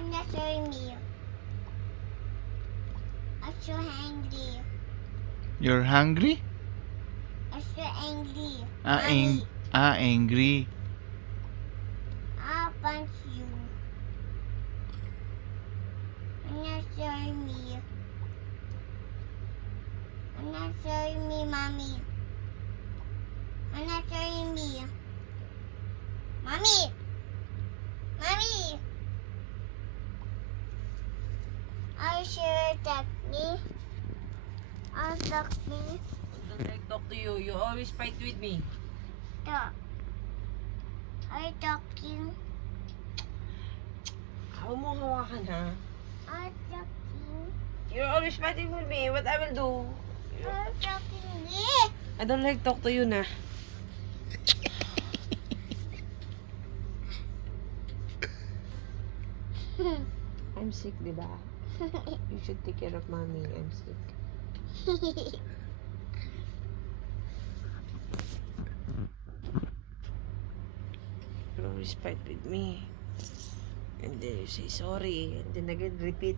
wanna show me. I'm so hungry. You're hungry? I'm so angry. Ah, Mommy, angry. I'll punch you. Wanna show me. Wanna show me, mommy. Wanna show me. Mommy. Mommy. Are you sure that me? I'll talk me. I don't like talk to you. You always fight with me. Talk. Are you talking? Ako mo hawakan ha. Are you talking? You're always fighting with me. What I will do? Are you talking me? I don't like talk to you na. I'm sick, di ba? You should take care of mommy. I'm sick. You always fight with me. And then you say sorry. And then again repeat.